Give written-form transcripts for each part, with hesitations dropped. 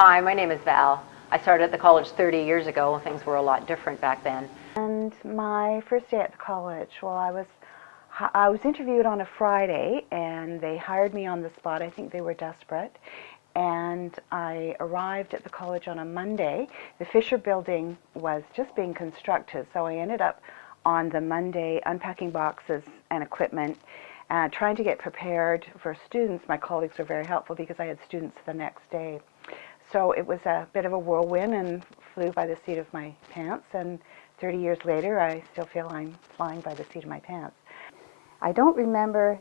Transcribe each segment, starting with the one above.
Hi, my name is Val. I started at the college 30 years ago. Things were a lot different back then. And my first day at the college, well, I was interviewed on a Friday, and they hired me on the spot. I think they were desperate. And I arrived at the college on a Monday. The Fisher building was just being constructed, so I ended up on the Monday unpacking boxes and equipment, trying to get prepared for students. My colleagues were very helpful because I had students the next day. So it was a bit of a whirlwind and flew by the seat of my pants, and 30 years later I still feel I'm flying by the seat of my pants. I don't remember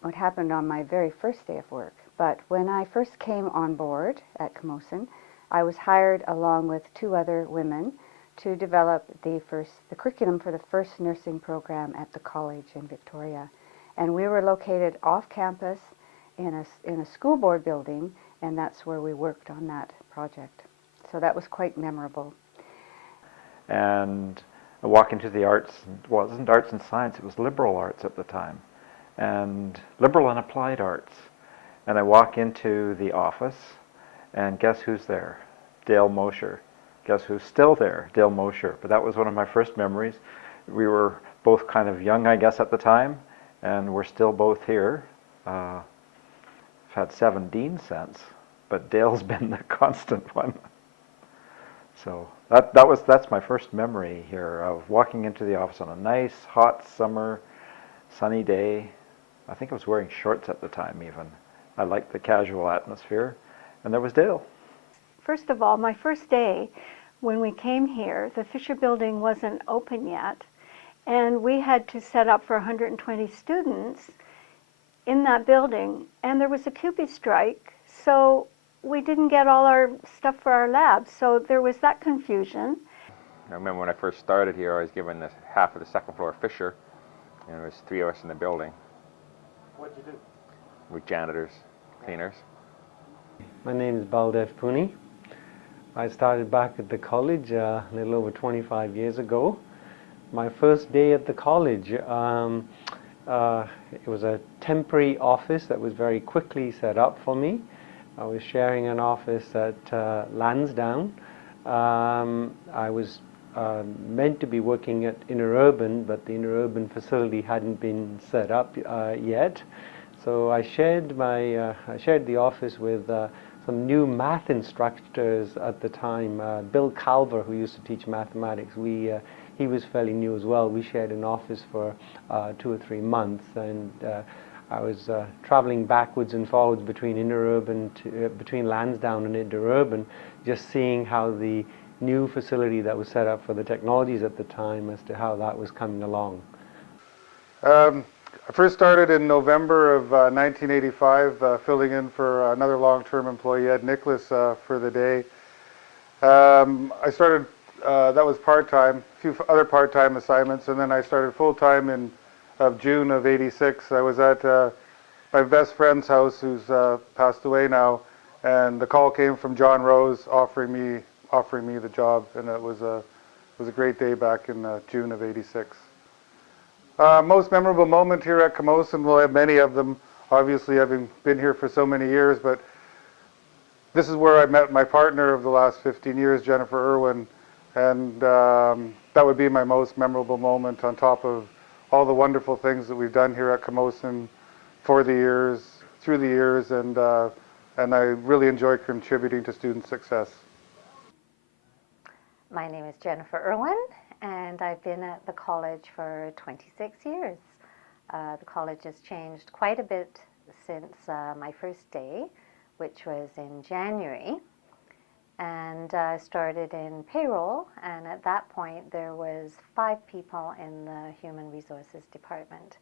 what happened on my very first day of work, but when I first came on board at Camosun, I was hired along with two other women to develop the curriculum for the first nursing program at the college in Victoria. And we were located off campus in a school board building, and that's where we worked on that project. So that was quite memorable. And I walk into the arts, well, it wasn't arts and science, it was liberal arts at the time, and liberal and applied arts. And I walk into the office, and guess who's there? Dale Mosher. Guess who's still there? Dale Mosher. But that was one of my first memories. We were both kind of young, I guess, at the time, and we're still both here. I've had 7 deans since, but Dale's been the constant one. So that's my first memory here of walking into the office on a nice, hot summer, sunny day. I think I was wearing shorts at the time even. I liked the casual atmosphere, and there was Dale. First of all, my first day when we came here, the Fisher building wasn't open yet, and we had to set up for 120 students in that building, and there was a CUPE strike, so we didn't get all our stuff for our labs, so there was that confusion. I remember when I first started here, I was given half of the second floor Fisher, and there was 3 of us in the building. What did you do? We're janitors, cleaners. My name is Baldev Puni. I started back at the college a little over 25 years ago. My first day at the college, it was a temporary office that was very quickly set up for me. I was sharing an office at Lansdowne. I was meant to be working at Interurban, but the Interurban facility hadn't been set up yet. So I shared the office with some new math instructors at the time. Bill Calver, who used to teach mathematics, he was fairly new as well. We shared an office for 2 or 3 months, and I was traveling backwards and forwards between between Lansdowne and Interurban, just seeing how the new facility that was set up for the technologies at the time, as to how that was coming along. I first started in November of 1985, filling in for another long-term employee, Ed Nicholas, for the day. I started, that was part-time, a few other part-time assignments, and then I started full-time in June of '86. I was at my best friend's house, who's passed away now, and the call came from John Rose offering me the job, and it was a great day back in June of '86. Most memorable moment here at Camosun, we'll have many of them, obviously, having been here for so many years, but this is where I met my partner of the last 15 years, Jennifer Irwin, and that would be my most memorable moment, on top of all the wonderful things that we've done here at Camosun through the years, and I really enjoy contributing to student success. My name is Jennifer Irwin, and I've been at the college for 26 years. The college has changed quite a bit since my first day, which was in January. And I started in payroll, and at that point there was 5 people in the Human Resources Department.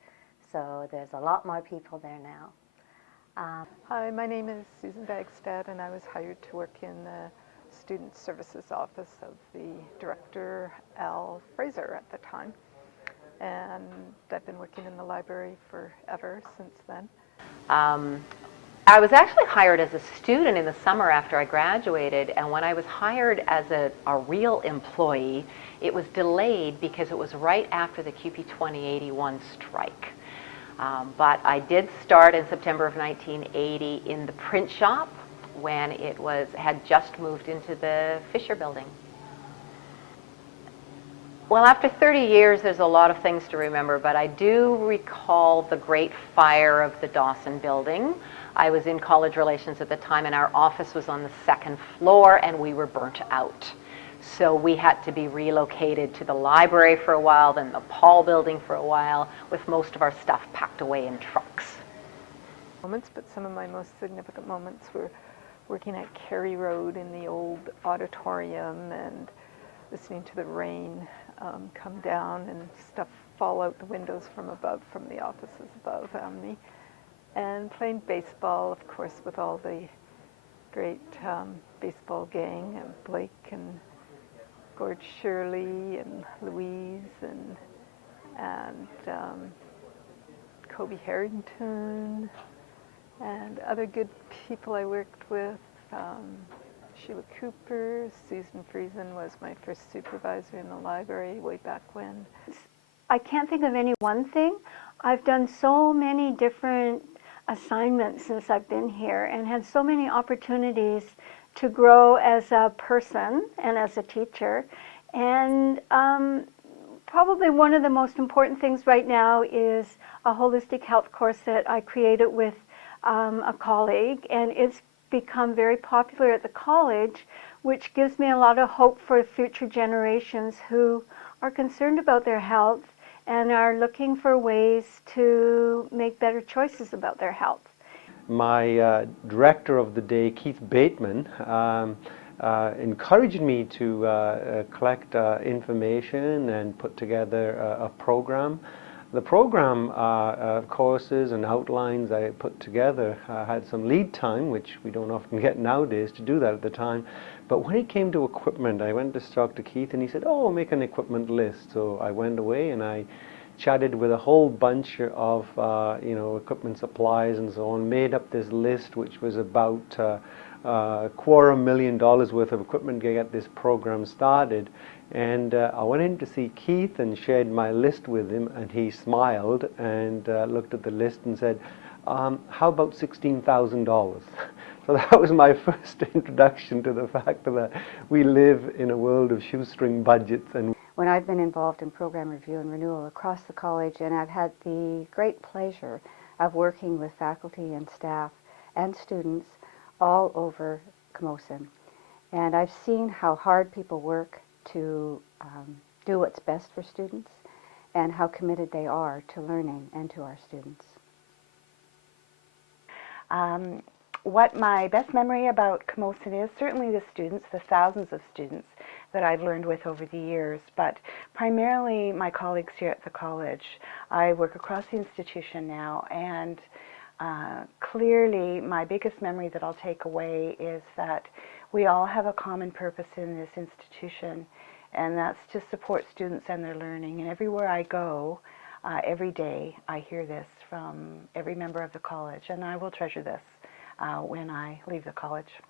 So there's a lot more people there now. Hi, my name is Susan Bagstad, and I was hired to work in the Student Services Office of the Director, Al Fraser, at the time. And I've been working in the library forever since then. I was actually hired as a student in the summer after I graduated, and when I was hired as a real employee, it was delayed because it was right after the CUPE 2081 strike. But I did start in September of 1980 in the print shop, when it had just moved into the Fisher building. Well, after 30 years, there's a lot of things to remember, but I do recall the great fire of the Dawson building. I was in college relations at the time, and our office was on the second floor, and we were burnt out. So we had to be relocated to the library for a while, then the Paul building for a while, with most of our stuff packed away in trucks. But some of my most significant moments were working at Cary Road in the old auditorium and listening to the rain come down and stuff fall out the windows from above, from the offices above me, and playing baseball, of course, with all the great baseball gang, and Blake and Gord Shirley and Louise and Kobe Harrington and other good people I worked with. Sheila Cooper, Susan Friesen was my first supervisor in the library way back when. I can't think of any one thing. I've done so many different assignments since I've been here and had so many opportunities to grow as a person and as a teacher. And probably one of the most important things right now is a holistic health course that I created with a colleague, and it's become very popular at the college, which gives me a lot of hope for future generations who are concerned about their health and are looking for ways to make better choices about their health. My director of the day, Keith Bateman, encouraged me to collect information and put together a program. The program courses and outlines I put together had some lead time, which we don't often get nowadays to do that at the time. But when it came to equipment, I went to talk to Keith and he said, "Oh, make an equipment list." So I went away and I chatted with a whole bunch of equipment supplies and so on, made up this list, which was about $250,000 worth of equipment to get this program started. And I went in to see Keith and shared my list with him, and he smiled and looked at the list and said, "How about $16,000? So that was my first introduction to the fact that we live in a world of shoestring budgets. And when I've been involved in program review and renewal across the college, and I've had the great pleasure of working with faculty and staff and students all over Camosun. And I've seen how hard people work to do what's best for students and how committed they are to learning and to our students. What my best memory about Camosun is certainly the students, the thousands of students that I've learned with over the years, but primarily my colleagues here at the college. I work across the institution now, and clearly my biggest memory that I'll take away is that we all have a common purpose in this institution, and that's to support students and their learning. And everywhere I go, every day, I hear this from every member of the college, and I will treasure this when I leave the college.